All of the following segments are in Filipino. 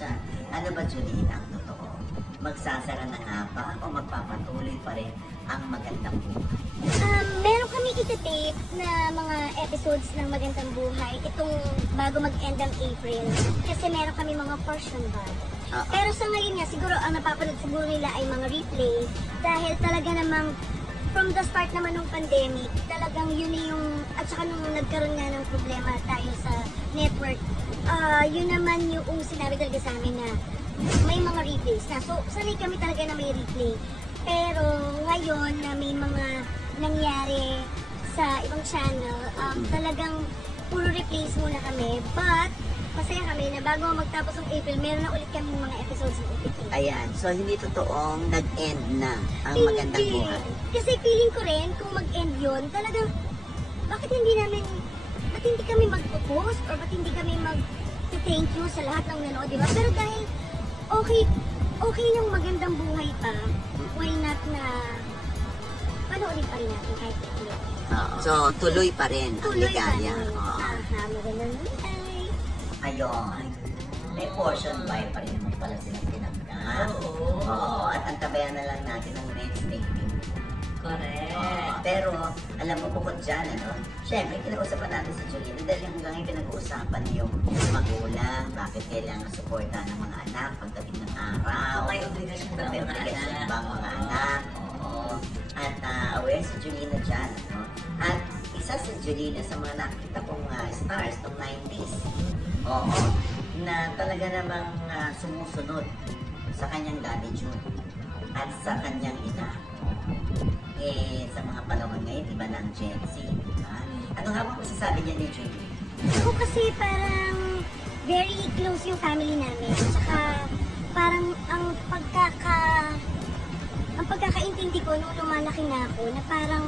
siya. Ano ba, Julina, ang totoo? Magsasara na nga ba o magpapatuloy pa rin ang Magandang Buhay? Meron kami iti-tape na mga episodes ng Magandang Buhay itong bago mag-end ng April. Kasi meron kami mga portion ba. Pero sa ngayon nga, siguro ang napapanood siguro nila ay mga replay dahil talaga namang from the start naman ng pandemic, talagang yun yung, at saka nung nagkaroon nga ng problema tayo sa network, yun naman yung sinabi talaga sa amin na may mga replays na. So, sanay kami talaga na may replay. Pero ngayon na may mga nangyari sa ibang channel, talagang puro replays muna kami. But, masaya kami na bago magtapos ng April, meron na ulit kami mga episodes ng OPT. Ayan, so hindi totoong nag-end na ang Magandang Buhay. Kasi feeling ko rin, kung mag-end yun, talagang, bakit hindi kami mag-post or bakit hindi kami mag-thank you sa lahat ng nanood, di ba? Pero dahil okay yung Magandang Buhay pa, why not na panoorin pa rin natin kahit ito. So, tuloy pa rin ang Tuloy pa ligaya. rin. Magandang Buhay. Ayun. May portion buy pa rin naman pala silang tinanggap. Oo. At antabayan na lang natin ang next taping. Correct. Pero, alam mo, bukod dyan, syempre, kinausapan natin si Julina dahil hanggang ngayon pinag-uusapan yung magulang, bakit kailangan suportahan ng mga anak pagdating ng araw. May obligasyon ba ang mga anak? Ba ang mga anak? Oo. At aware si Julina dyan, At isa si Julina sa mga nakita kong stars ng 90s. Oo. Na talaga namang sumusunod sa kanyang daddy June at sa kanyang ina. Sa mga panahon ngayon, iba na ang Gen Z, di ba? Ano nga ba masasabi niya ni Julie? Ako kasi parang very close yung family namin. Tsaka parang ang pagkakaintindi ko nung lumalaki na ako na parang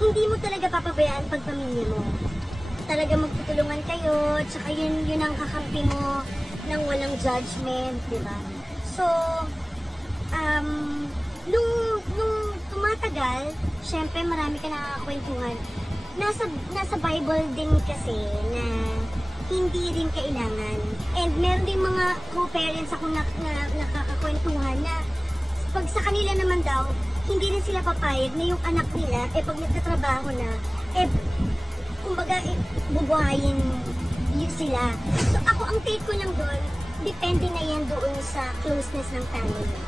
hindi mo talaga papabayaan pagpamilya mo. Talaga magtutulungan kayo, tsaka yun ang kakampi mo ng walang judgment, di ba? So, nung tumatagal, syempre marami ka nakakakwentuhan. Nasa Bible din kasi na hindi rin kailangan. And meron din mga co-parents ako nakakakwentuhan na pag sa kanila naman daw, hindi rin sila papayag na yung anak nila, pag nagtatrabaho na, kumbaga, bubuhayin sila. So ako, ang take ko lang doon, depende na yan doon sa closeness ng family.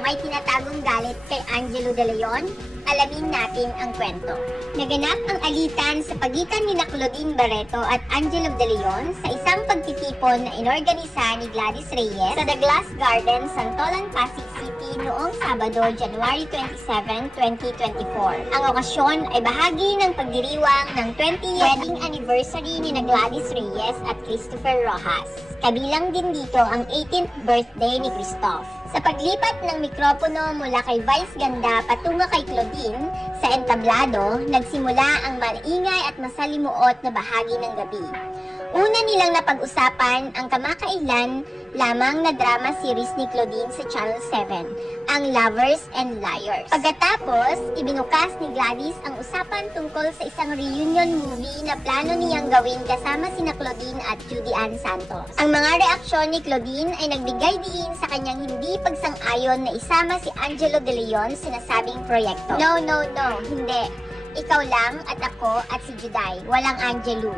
May tinatagong galit kay Angelo De Leon? Alamin natin ang kwento. Naganap ang alitan sa pagitan ni Claudine Barreto at Angelo De Leon sa isang pagtitipon na inorganisa ni Gladys Reyes sa The Glass Garden, Santolan, Pasig City noong Sabado, January 27, 2024. Ang okasyon ay bahagi ng pagdiriwang ng 20th wedding anniversary ni Gladys Reyes at Christopher Rojas. Kabilang din dito ang 18th birthday ni Christoph. Sa paglipat ng mikropono mula kay Vice Ganda patungo kay Claudine, sa entablado, nagsimula ang maingay at masalimuot na bahagi ng gabi. Una nilang napag-usapan ang kamakailan lamang na drama series ni Claudine sa Channel 7, ang Lovers and Liars. Pagkatapos, ibinukas ni Gladys ang usapan tungkol sa isang reunion movie na plano niyang gawin kasama sina Claudine at Judy Ann Santos. Ang mga reaksyon ni Claudine ay nagbigay diin sa kanyang hindi pagsang-ayon na isama si Angelo De Leon sa sinasabing proyekto. No, hindi. Ikaw lang at ako at si Juday, walang Angelo.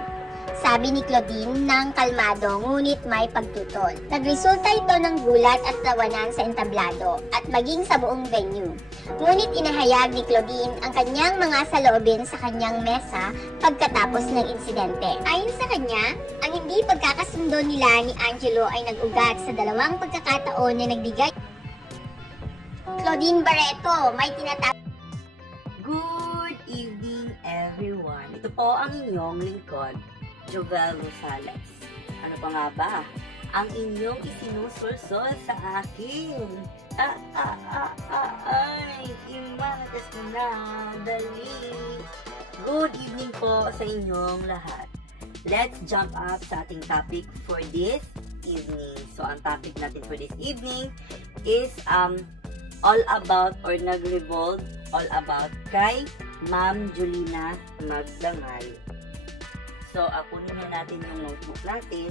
Sabi ni Claudine ng kalmado ngunit may pagtutol. Nagresulta ito ng gulat at tawanan sa entablado at maging sa buong venue. Ngunit inahayag ni Claudine ang kanyang mga saloobin sa kanyang mesa pagkatapos ng insidente. Ayon sa kanya, ang hindi pagkakasundo nila ni Angelo ay nag-ugat sa dalawang pagkakataon na nagbigay. Claudine Barreto, may tinatawag. Good evening, everyone. Ito po ang inyong lingkod, Jovel Rosales. Ano pa nga ba? Ang inyong isinusulsol sa akin. Imagas na dali. Good evening po sa inyong lahat. Let's jump up sa ating topic for this evening. So, ang topic natin for this evening is all about or nag-revolve all about kay Ma'am Julina Magdangal. So, kunin na natin yung notebook natin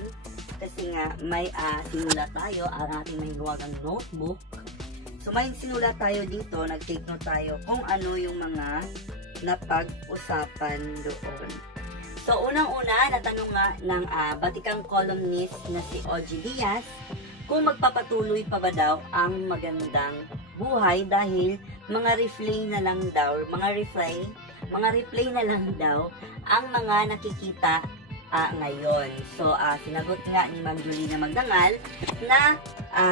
kasi nga may sinulat tayo, ang ating may gawagang notebook. So may sinulat tayo dito, nag-take note tayo kung ano yung mga napag-usapan doon. So unang-una, natanong nga ng batikang columnist na si Ogie Diaz kung magpapatuloy pa ba daw ang magandang buhay dahil mga replay na lang daw ang mga nakikita ngayon. So, sinagot nga ni Ma'am Julina Magdangal na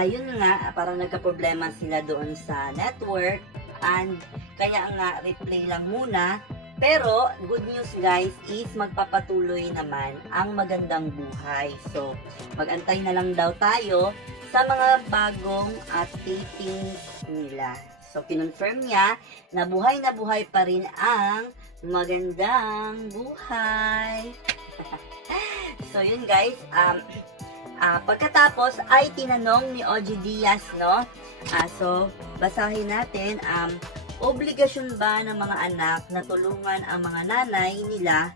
yun nga, parang nagka-problema sila doon sa network and kaya nga replay lang muna. Pero, good news guys is magpapatuloy naman ang magandang buhay. So, mag-antay na lang daw tayo sa mga bagong tapings nila. So, kinonfirm niya na buhay pa rin ang magandang buhay. So, yun guys. Pagkatapos ay tinanong ni Ogie Diaz, no? So, basahin natin. Obligasyon ba ng mga anak na tulungan ang mga nanay nila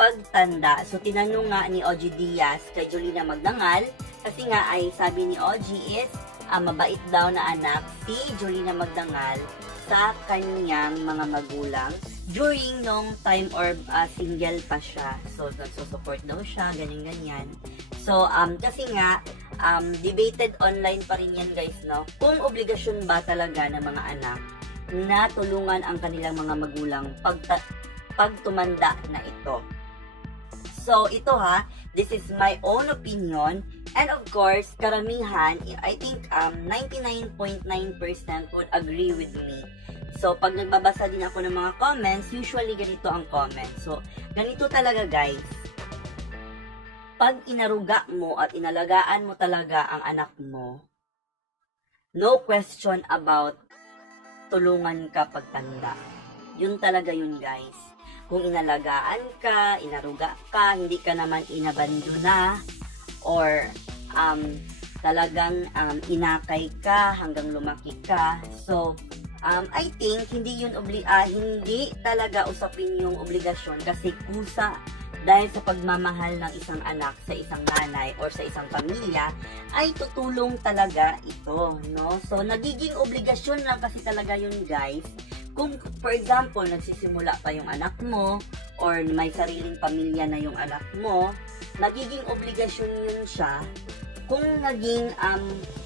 pagtanda? So, tinanong nga ni Ogie Diaz kay Julina Magdangal kasi nga ay sabi ni Ogie is mabait daw na anak si Julina Magdangal sa kanyang mga magulang during nung time or single pa siya. So, nagsusupport daw siya, ganyan-ganyan. So, kasi nga, debated online pa rin yan guys, no? Kung obligasyon ba talaga ng mga anak na tulungan ang kanilang mga magulang pag tumanda na ito. So, ito this is my own opinion. And of course, karamihan, I think 99.9% would agree with me. So, pag nagbabasa din ako ng mga comments, usually ganito ang comments. So, ganito talaga guys. Pag inaruga mo at inalagaan mo talaga ang anak mo, no question about tulungan ka pagtanda. Yun talaga yun guys. Kung inalagaan ka, inaruga ka, hindi ka naman inabandona or talagang inakay ka hanggang lumaki ka. So, I think hindi talaga usapin yung obligasyon kasi kusa dahil sa pagmamahal ng isang anak sa isang nanay or sa isang pamilya ay tutulong talaga ito, no? So, nagiging obligasyon lang kasi talaga yun guys. Kung, for example, nagsisimula pa yung anak mo or may sariling pamilya na yung anak mo, nagiging obligasyon yun siya kung naging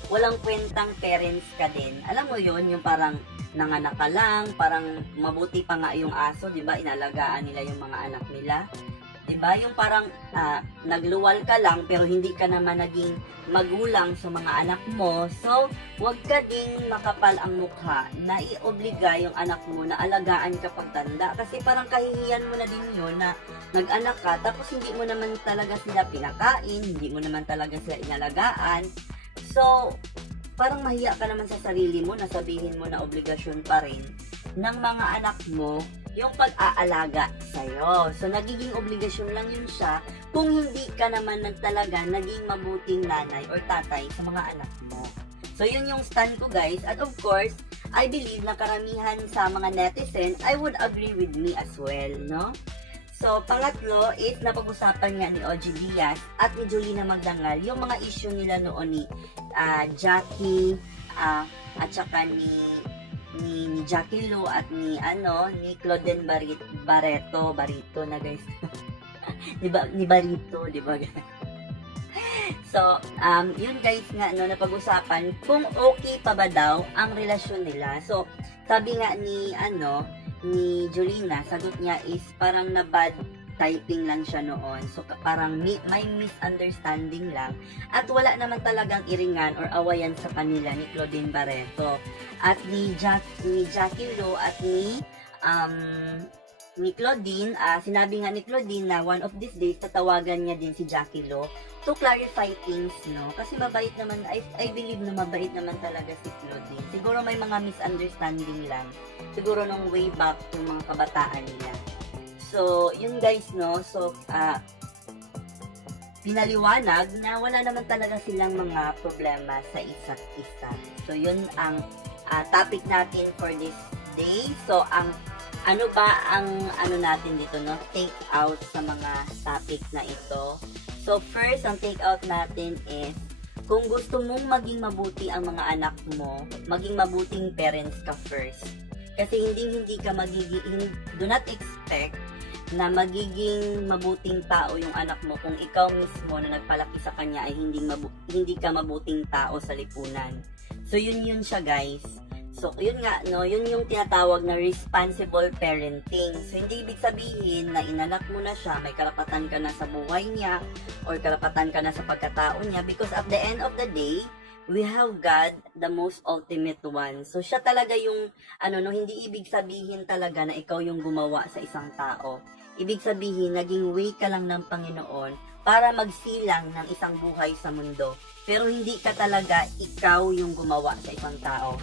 walang kwentang parents ka din. Alam mo yun, yung parang nanganak ka lang, parang mabuti pa nga yung aso, di ba? Inalagaan nila yung mga anak nila. Diba? Yung parang nagluwal ka lang pero hindi ka naman naging magulang sa mga anak mo. So, wag ka ding makapal ang mukha na iobliga yung anak mo na alagaan ka pagtanda. Kasi parang kahihiyan mo na din yun na nag-anak ka tapos hindi mo naman talaga sila pinakain, hindi mo naman talaga sila inalagaan. So, parang mahiya ka naman sa sarili mo na sabihin mo na obligasyon pa rin ng mga anak mo yung pag-aalaga sa'yo. So, nagiging obligasyon lang yun siya kung hindi ka naman talaga naging mabuting nanay or tatay sa mga anak mo. So, yun yung stand ko guys. At of course, I believe na karamihan sa mga netizen, I would agree with me as well, no? So, pangatlo is napag-usapan nga ni Ogie Diaz at ni Julina Magdangal yung mga issue nila noon ni Jackie at saka ni Jackie Lu at ni Claudine Barreto na guys. ni Barito, di ba? So, yun guys nga napag-usapan kung okay pa ba daw ang relasyon nila. So, sabi nga ni Julina, sagot niya is parang na bad typing lang siya noon. So, parang may misunderstanding lang. At wala naman talagang iringan or awayan sa kanila ni Claudine Barreto. At ni Jackie Lu at ni Claudine, sinabi nga ni Claudine na one of these days, tatawagan niya din si Jackie Lu to clarify things, no? Kasi mabait naman, I believe na mabait naman talaga si Claudine. Siguro may mga misunderstanding lang. Siguro nung way back yung mga kabataan nila. So, yun guys, no? So, pinaliwanag na wala naman talaga silang mga problema sa isa't isa. So, yun ang topic natin for this day. So, ano ba ang natin dito, no? Take out sa mga topic na ito. So, first, ang take out natin is, kung gusto mong maging mabuti ang mga anak mo, maging mabuting parents ka first. Kasi hindi ka do not expect na magiging mabuting tao yung anak mo kung ikaw mismo na nagpalaki sa kanya ay hindi ka mabuting tao sa lipunan. So, yun siya, guys. So, yun nga, no, yun yung tinatawag na responsible parenting. So, hindi ibig sabihin na inanak mo na siya, may karapatan ka na sa buhay niya, or karapatan ka na sa pagkatao niya, because at the end of the day, we have God, the most ultimate one. So, siya talaga yung, hindi ibig sabihin talaga na ikaw yung gumawa sa isang tao. Ibig sabihin, naging way ka lang ng Panginoon para magsilang ng isang buhay sa mundo. Pero hindi ka talaga ikaw yung gumawa sa isang tao.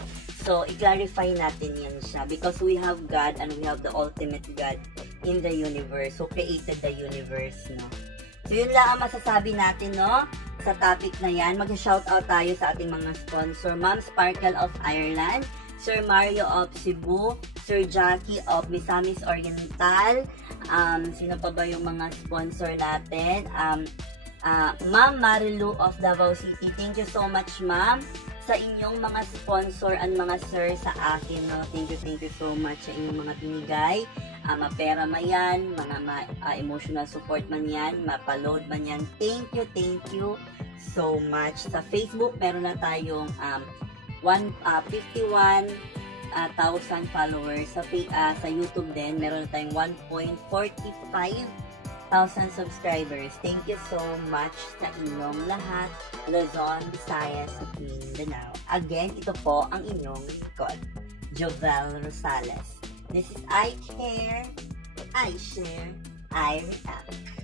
So, i-clarify natin yan siya because we have God and we have the ultimate God in the universe who created the universe, no? So, yun lang ang masasabi natin, no? Sa topic na yan, mag-shoutout tayo sa ating mga sponsor. Ma'am Sparkle of Ireland, Sir Mario of Cebu, Sir Jackie of Misamis Oriental, sino pa ba yung mga sponsor natin? Ma'am Marilu of Davao City. Thank you so much, ma'am, sa inyong mga sponsor and mga sir sa akin, no? Thank you so much sa inyong mga pinigay. Mapera man yan, mga emotional support man yan, mapaload man yan. Thank you so much. Sa Facebook, meron na tayong 51,000 followers. Sa YouTube din, meron na tayong 1.45,000 subscribers. Thank you so much sa inyong lahat. Luzon, Visayas, at Mindanao. Again, ito po ang inyong lingkod, Jovel Rosales. This is I Care, I Share, I React.